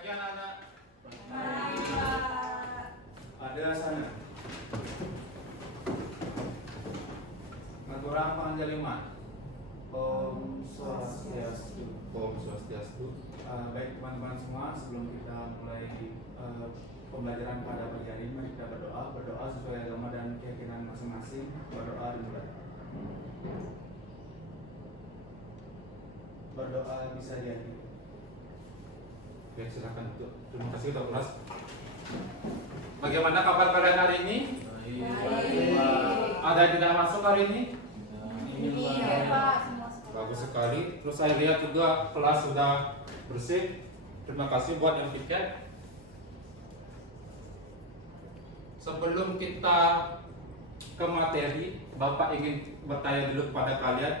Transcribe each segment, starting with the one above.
Pagi anak-anak. Pagi, Pak. Ada sana. Orang panggil lima. Om Swastiastu. Om Swastiastu. Baik teman-teman semua, sebelum kita mulai pembelajaran pada pagi hari ini, mari kita berdoa sesuai agama dan keyakinan masing-masing. Berdoa dimulai. Berdoa bisa jadi. Oke, silakan untuk. Terima kasih Dr. Pras. Bagaimana kabar kalian hari ini? Baik. Ada yang tidak masuk hari ini? Iya, Pak. Semua sekolah. Bagus sekali. Terus saya lihat juga kelas sudah bersih. Terima kasih buat yang piket. Sebelum kita ke materi, Bapak ingin bertanya dulu kepada kalian.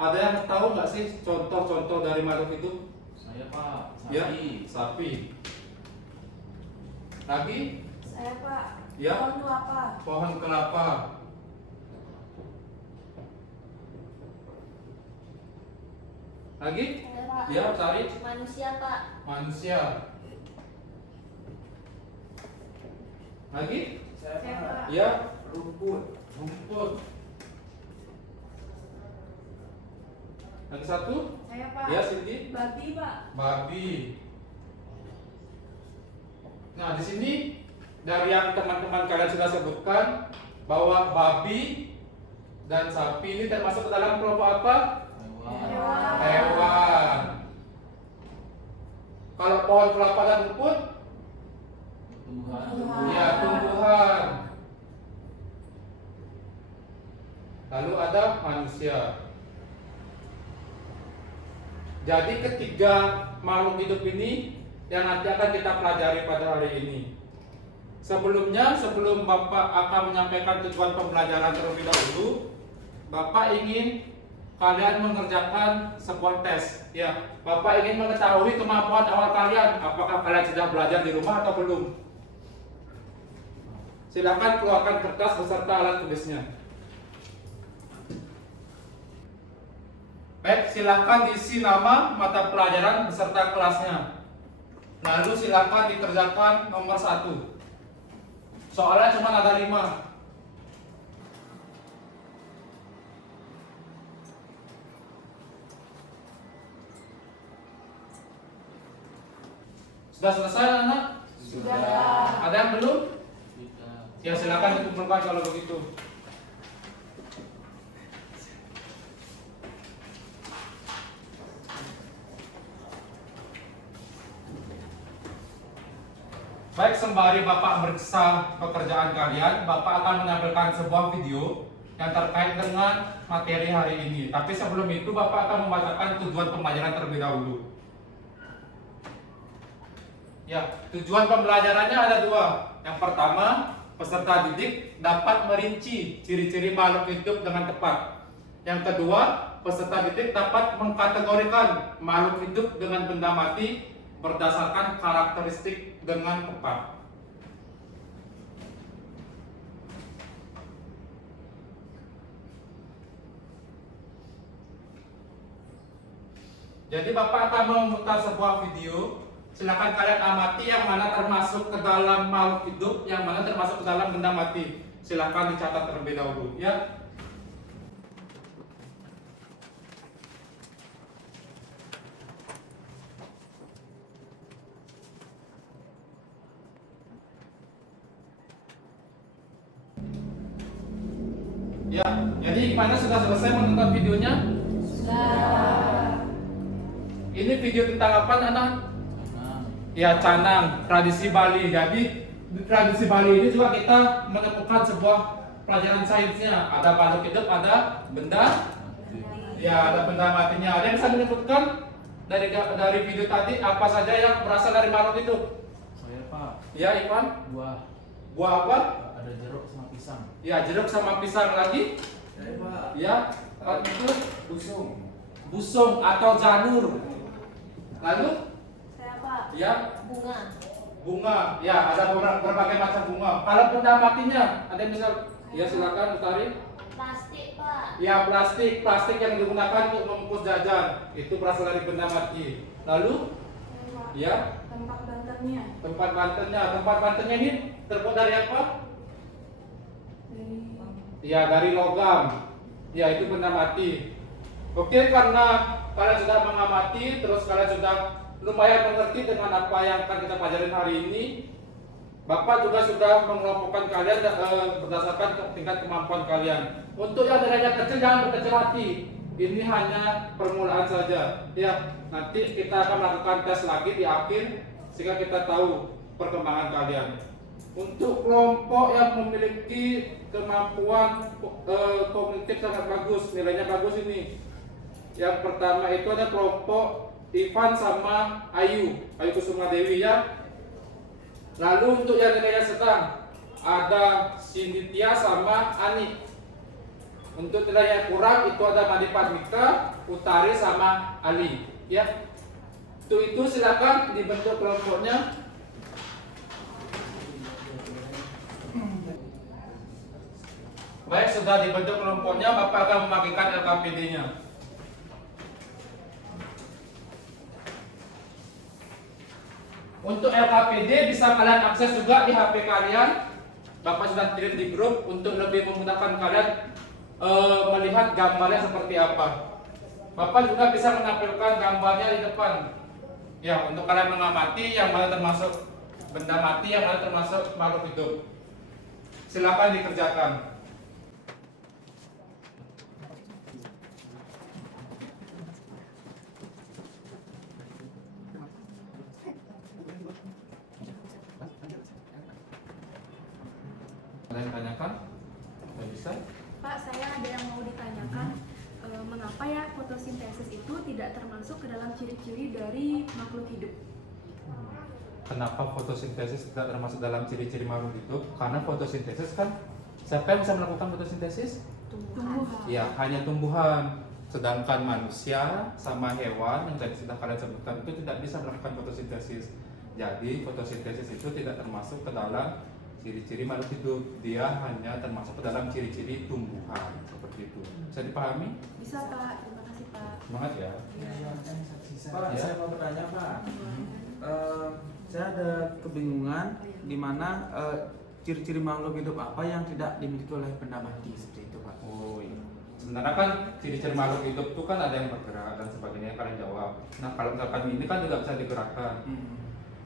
Ada yang tahu nggak sih contoh-contoh dari makhluk hidup? Saya Pak, sapi. Ya, sapi. Lagi? Saya, Pak. Ya. Pohon kelapa. Pohon kelapa. Lagi? Saya, Pak. Ya, cari. Manusia, Pak. Manusia. Lagi? Saya, Pak. Ya, Rumput. rumput. Lagi satu? Saya, Pak. Ya, Siti. Babi, Pak. Babi. Nah, di sini dari yang teman-teman kalian sudah sebutkan bahwa babi dan sapi ini termasuk ke dalam kelompok apa? Hewan. Hewan. Kalau pohon kelapa dan rumput, Tumbuhan. ya tumbuhan. Lalu ada manusia. Jadi ketiga makhluk hidup ini yang nanti akan kita pelajari pada hari ini. Sebelumnya, sebelum Bapak akan menyampaikan tujuan pembelajaran terlebih dahulu, Bapak ingin kalian mengerjakan sebuah tes. Ya, Bapak ingin mengetahui kemampuan awal kalian. Apakah kalian sudah belajar di rumah atau belum? Silakan keluarkan kertas beserta alat tulisnya. Baik, silakan diisi nama mata pelajaran beserta kelasnya. Lalu silakan dikerjakan nomor 1. Soalnya cuma ada 5. Sudah selesai anak? Sudah. Ada yang belum? Tidak. Ya silakan dikumpulkan kalau begitu. Baik, sembari Bapak meriksa pekerjaan kalian, Bapak akan menampilkan sebuah video yang terkait dengan materi hari ini. Tapi sebelum itu Bapak akan membacakan tujuan pembelajaran terlebih dahulu. Ya, tujuan pembelajarannya ada 2. Yang pertama, peserta didik dapat merinci ciri-ciri makhluk hidup dengan tepat. Yang kedua, peserta didik dapat mengkategorikan makhluk hidup dengan benda mati berdasarkan karakteristik dengan tepat. Jadi Bapak akan memutar sebuah video. Silakan kalian amati yang mana termasuk ke dalam makhluk hidup, yang mana termasuk ke dalam benda mati. Silakan dicatat terlebih dahulu, ya. Ya, jadi gimana, sudah selesai menonton videonya? Sudah. Ini video tentang apa, anak? Canang. Ya, canang, tradisi Bali. Jadi di tradisi Bali ini juga kita menemukan sebuah pelajaran sainsnya. Ada makhluk hidup, ada benda, ya ada benda matinya. Ada yang bisa menyebutkan dari video tadi apa saja yang berasal dari makhluk hidup? Saya Pak, Ya, Ivan. buah. Buah apa? Ada jeruk sama pisang. Ya, jeruk sama pisang. Lagi? Saya Pak, Ya, itu Busung. busung atau janur. Lalu? Saya, Pak. Ya, Bunga. bunga. Ya, ada berbagai macam bunga. Kalau benda matinya, ada yang bisa? Ya, silakan utari. Plastik, Pak. Ya, plastik yang digunakan untuk membungkus jajan. Itu berasal dari benda mati. Lalu? Pak. Ya, Tempat banternya. tempat bantennya. Tempat bantennya ini terbuat dari apa? Dari Ya, dari logam. Ya, itu benda mati. Oke, karena kalian sudah mengamati, terus kalian sudah lumayan mengerti dengan apa yang akan kita pelajarin hari ini. Bapak juga sudah mengelompokkan kalian berdasarkan tingkat kemampuan kalian. Untuk yang derajat kecil jangan berkecil hati. Ini hanya permulaan saja. Ya, nanti kita akan melakukan tes lagi di akhir sehingga kita tahu perkembangan kalian. Untuk kelompok yang memiliki kemampuan kognitif sangat bagus, nilainya bagus ini. Yang pertama itu ada kelompok Ivan sama Ayu Kusuma Dewi ya. Lalu untuk yang nilainya sedang ada Sinditia sama Ani. Untuk nilainya kurang itu ada Madipat Mika, Utari sama Ali. Ya, itu silakan dibentuk kelompoknya. Baik, sudah dibentuk kelompoknya, Bapak akan membagikan LKPD-nya. Untuk LKPD bisa kalian akses juga di HP kalian. Bapak sudah kirim di grup untuk lebih memudahkan kalian melihat gambarnya seperti apa. Bapak juga bisa menampilkan gambarnya di depan. Ya, untuk kalian mengamati yang mana termasuk benda mati, yang mana termasuk makhluk hidup. Silakan dikerjakan. Kalian tanyakan? Tidak bisa? Pak, saya ada yang mau ditanyakan. Mengapa ya fotosintesis itu tidak termasuk ke dalam ciri-ciri dari makhluk hidup? Kenapa fotosintesis tidak termasuk dalam ciri-ciri makhluk hidup? Karena fotosintesis kan, siapa yang bisa melakukan fotosintesis? Tumbuhan. Ya, hanya tumbuhan. Sedangkan manusia sama hewan yang tadi sudah kalian sebutkan itu tidak bisa melakukan fotosintesis. Jadi fotosintesis itu tidak termasuk ke dalam ciri-ciri makhluk hidup. Dia hanya termasuk ke dalam ciri-ciri tumbuhan. Seperti itu. Bisa dipahami? Bisa Pak, terima kasih Pak. Semangat ya. Pak, Ya. saya mau bertanya Pak. Saya ada kebingungan di mana ciri-ciri makhluk hidup apa yang tidak dimiliki oleh benda mati seperti itu Pak. Oh iya. Sebenarnya kan ciri-ciri makhluk hidup itu kan ada yang bergerak dan sebagainya, kalian jawab. Nah, kalau misalkan ini kan juga bisa digerakkan.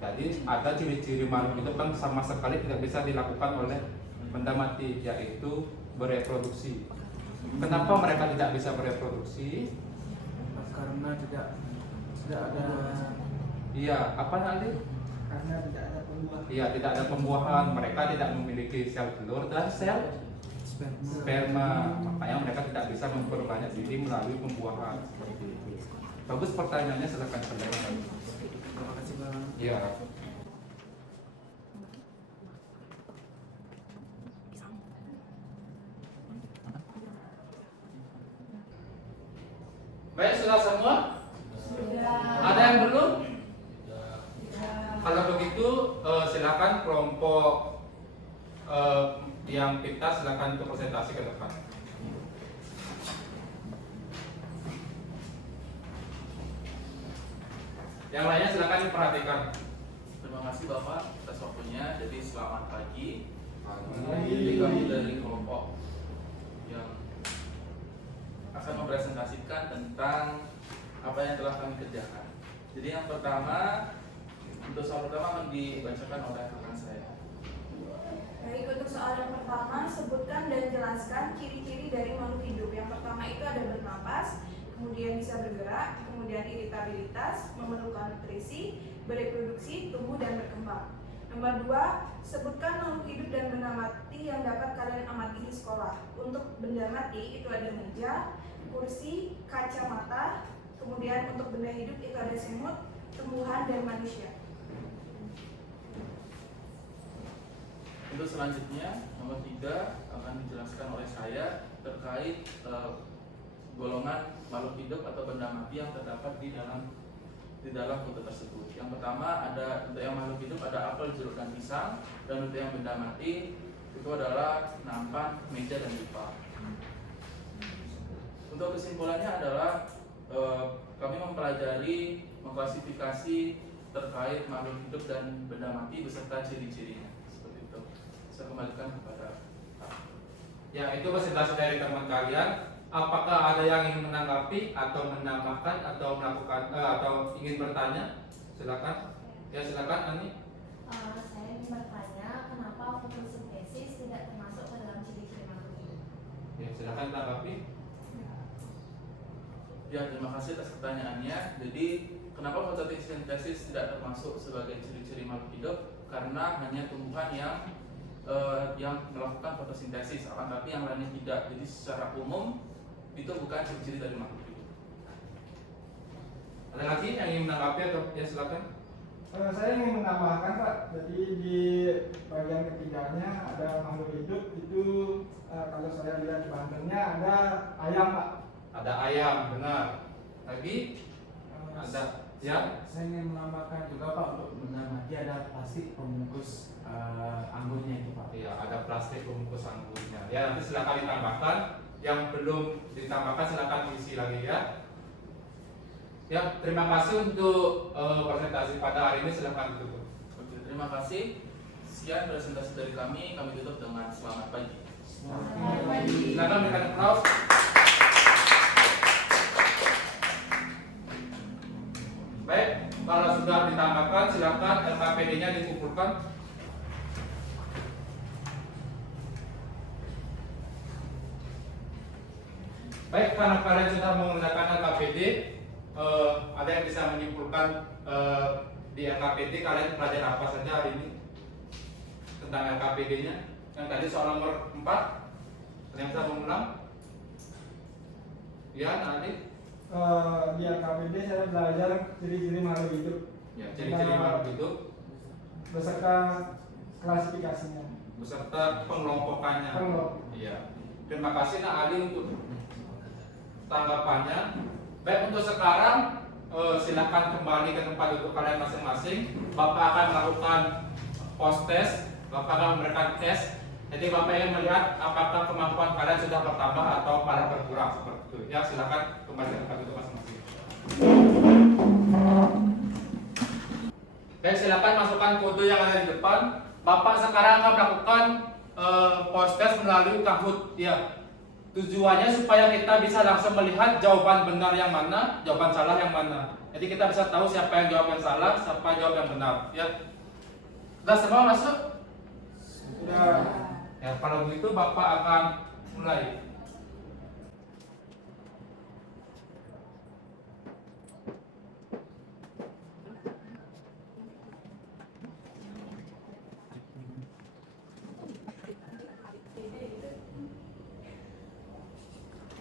Jadi ada ciri-ciri makhluk hidup kan sama sekali tidak bisa dilakukan oleh benda mati, yaitu bereproduksi. Kenapa mereka tidak bisa bereproduksi? Karena tidak ada. Iya, apa nanti? Karena tidak ada pembuahan. Iya, tidak ada pembuahan. Mereka tidak memiliki sel telur dan sel sperma. Makanya mereka tidak bisa memperbanyak diri melalui pembuahan seperti itu. Bagus pertanyaannya, silakan saudara. Terima kasih Pak. Iya. Baik, sudah semua? Sudah. Ada yang belum? Kalau begitu silakan kelompok yang pintar silakan untuk presentasi ke depan. Yang lainnya silakan diperhatikan. Terima kasih Bapak atas waktunya. Jadi selamat pagi. Pagi. Jadi kami dari kelompok yang akan mempresentasikan tentang apa yang telah kami kerjakan. Jadi yang pertama, untuk soal pertama akan dibacakan oleh rekan saya. Baik, untuk soal yang pertama, sebutkan dan jelaskan ciri-ciri dari makhluk hidup. Yang pertama itu ada bernapas, kemudian bisa bergerak, kemudian iritabilitas, memerlukan nutrisi, bereproduksi, tumbuh dan berkembang. Nomor 2, sebutkan makhluk hidup dan benda mati yang dapat kalian amati di sekolah. Untuk benda mati itu ada meja, kursi, kacamata, kemudian untuk benda hidup itu ada semut, tumbuhan, dan manusia. Untuk selanjutnya, nomor 3 akan dijelaskan oleh saya terkait golongan makhluk hidup atau benda mati yang terdapat di dalam foto tersebut. Yang pertama ada untuk yang makhluk hidup ada apel, jeruk, dan pisang, dan untuk yang benda mati itu adalah nampan, meja, dan pipa. Untuk kesimpulannya adalah kami mempelajari, mengklasifikasi terkait makhluk hidup dan benda mati beserta ciri-cirinya. Seperti itu. Saya kembalikan kepada Pak. Ya, itu presentasi dari teman kalian. Apakah ada yang ingin menanggapi atau menambahkan atau melakukan atau ingin bertanya? Silakan. Ya, silakan Ani. Saya ingin bertanya, kenapa fotosintesis tidak termasuk ke dalam ciri-ciri makhluk hidup? Ya, silakan tanggapi. Ya, terima kasih atas pertanyaannya. Jadi, kenapa fotosintesis tidak termasuk sebagai ciri-ciri makhluk hidup? Karena hanya tumbuhan yang melakukan fotosintesis, akan tapi yang lainnya tidak. Jadi, secara umum itu bukan ciri-ciri dari makhluk hidup. Ada lagi yang ingin menanggapi atau ya silakan. Saya ingin menambahkan Pak, jadi di bagian ketiganya ada makhluk hidup itu kalau saya lihat di bannernya ada ayam Pak. Ada ayam, benar. Lagi ada ya. Saya ingin menambahkan juga Pak, untuk benda mati ada plastik pembungkus anggurnya itu Pak. Iya, ada plastik pembungkus anggurnya. Ya, nanti silakan ditambahkan. Yang belum ditambahkan silakan isi lagi ya. Ya, terima kasih untuk presentasi pada hari ini. Silakan ditutup. Oke, terima kasih. Sekian presentasi dari kami. Kami tutup dengan selamat pagi. Silakan berikan applause. Baik, kalau sudah ditambahkan silakan LKPD-nya dikumpulkan. Baik, karena kalian sudah menggunakan LKPD, ada yang bisa menyimpulkan di LKPD kalian belajar apa saja hari ini tentang LKPD-nya? Yang tadi soal nomor 4, ada yang bisa mengulang? Ya, nanti. Di LKPD saya belajar ciri-ciri makhluk hidup. Ya, ciri-ciri makhluk hidup Beserta klasifikasinya. beserta pengelompokannya. Iya. Terima kasih Nak Ali untuk tanggapannya. Baik, untuk sekarang silakan kembali ke tempat duduk kalian masing-masing. Bapak akan melakukan post test, Bapak akan memberikan tes. Jadi Bapak ingin melihat apakah kemampuan kalian sudah bertambah atau malah berkurang seperti itu. Ya, silakan kembali ke tempat duduk masing-masing. Baik, silakan masukkan kode yang ada di depan. Bapak sekarang akan melakukan post test melalui Kahoot. Ya. Tujuannya supaya kita bisa langsung melihat jawaban benar yang mana, jawaban salah yang mana. Jadi kita bisa tahu siapa yang jawab yang salah, siapa yang jawab yang benar. Ya. Sudah semua masuk? Sudah. Ya, kalau begitu Bapak akan mulai.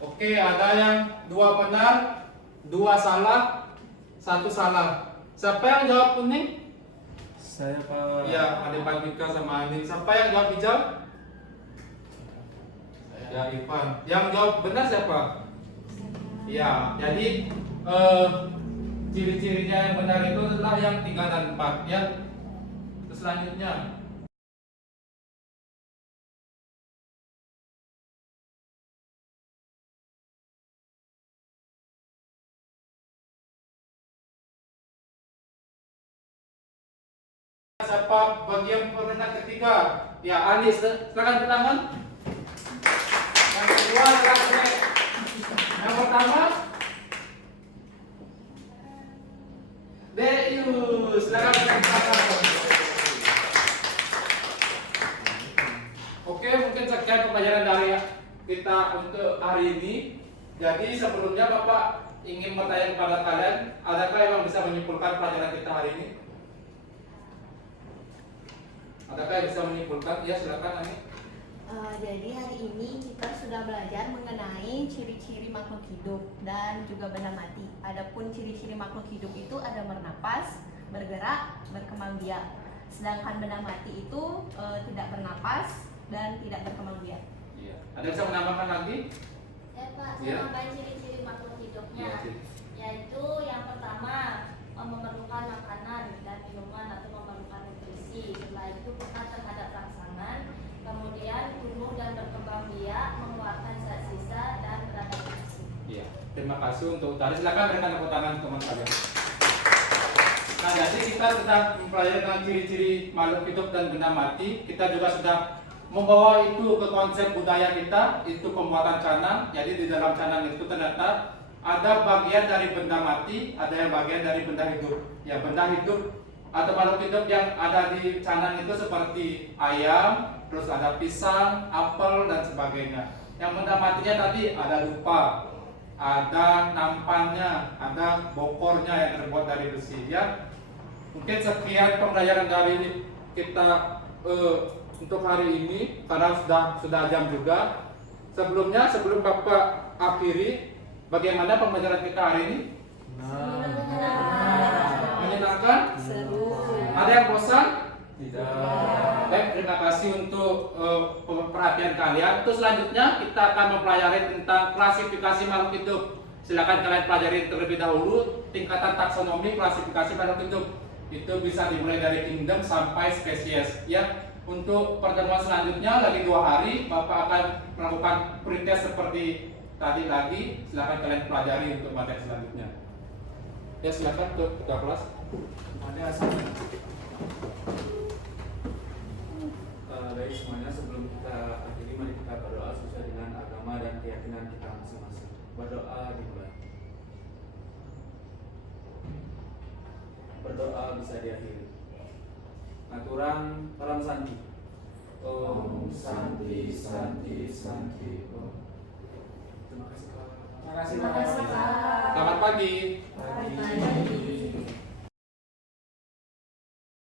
Oke, ada yang 2 benar, 2 salah, 1 salah. Siapa yang jawab kuning? Saya Pak. Iya, ada Pandika sama Anin. Siapa yang jawab hijau? Ya, Ivan. Yang jawab benar siapa? Iya, jadi ciri-cirinya yang benar itu adalah yang 3 dan 4 ya. Terus selanjutnya siapa bagian pemenang ketiga? Ya, Anis, silakan tangan. Yang kedua silakan naik. Yang pertama Deus, silakan tangan. Oke, mungkin sekian pembelajaran dari kita untuk hari ini. Jadi sebelumnya Bapak ingin bertanya kepada kalian, adakah yang bisa menyimpulkan pelajaran kita hari ini? Adakah yang bisa menyimpulkan? Ya, silakan Ani. Jadi hari ini kita sudah belajar mengenai ciri-ciri makhluk hidup dan juga benda mati. Adapun ciri-ciri makhluk hidup itu ada bernapas, bergerak, berkembang biak. Sedangkan benda mati itu tidak bernapas dan tidak berkembang biak. Iya. Ada yang bisa menambahkan lagi? Ya Pak, Iya. saya nambahin ciri-ciri makhluk hidupnya, Iya, yaitu yang pertama memerlukan makanan dan minuman atau memerlukan nutrisi. Setelah itu peka terhadap rangsangan, kemudian tumbuh dan berkembang biak, mengeluarkan zat sisa dan beradaptasi. Iya. Terima kasih untuk tadi. Silakan berikan tepuk tangan teman kalian. Nah, jadi kita sudah mempelajari tentang ciri-ciri makhluk hidup dan benda mati. Kita juga sudah membawa itu ke konsep budaya kita, itu pembuatan canang. Jadi di dalam canang itu ternyata ada bagian dari benda mati, ada yang bagian dari benda hidup. Ya, benda hidup atau makhluk hidup yang ada di canang itu seperti ayam, terus ada pisang, apel dan sebagainya. Yang benda matinya tadi ada lupa, ada nampannya, ada bokornya yang terbuat dari besi. Ya, mungkin sekian pembelajaran dari kita untuk hari ini karena sudah jam juga. Sebelum Bapak akhiri, bagaimana pembelajaran kita hari ini? Menyenangkan? Ada yang bosan? Tidak. Baik, terima kasih untuk perhatian kalian. Terus selanjutnya kita akan mempelajari tentang klasifikasi makhluk hidup. Silakan kalian pelajari terlebih dahulu tingkatan taksonomi klasifikasi makhluk hidup. Itu bisa dimulai dari kingdom sampai spesies. Ya, untuk pertemuan selanjutnya lagi 2 hari, Bapak akan melakukan pretest seperti tadi lagi. Silakan kalian pelajari untuk materi selanjutnya. Ya, silakan untuk ketua kelas. Ada asalnya. Baik semuanya, sebelum kita akhiri mari kita berdoa sesuai dengan agama dan keyakinan kita masing-masing. Berdoa dimulai. Berdoa bisa diakhiri. Aturan Param Santi. Om Santi Santi Santi Om. Terima kasih Pak. Terima kasih. Terima kasih, Pak. Selamat pagi. Pagi.